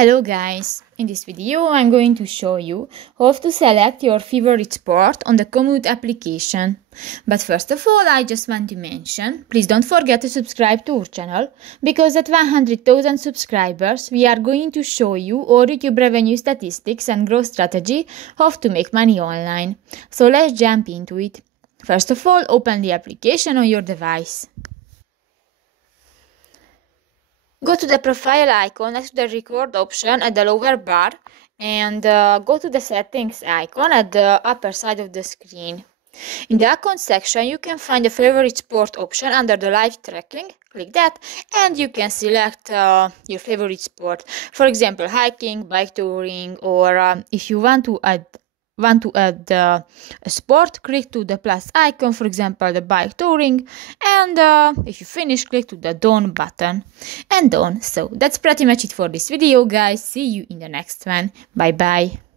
Hello guys, in this video I'm going to show you how to select your favorite sport on the Komoot application. But first of all, I just want to mention, please don't forget to subscribe to our channel, because at 100,000 subscribers we are going to show you our YouTube revenue statistics and growth strategy how to make money online. So let's jump into it. First of all, open the application on your device. Go to the profile icon next to the record option at the lower bar and go to the settings icon at the upper side of the screen. In the account section, you can find the favorite sport option under the live tracking. Click that and you can select your favorite sport. For example, hiking, bike touring, or if you want to add a sport, click to the plus icon, for example the bike touring, and if you finish, click to the done button and done. So that's pretty much it for this video, guys. See you in the next one. Bye bye.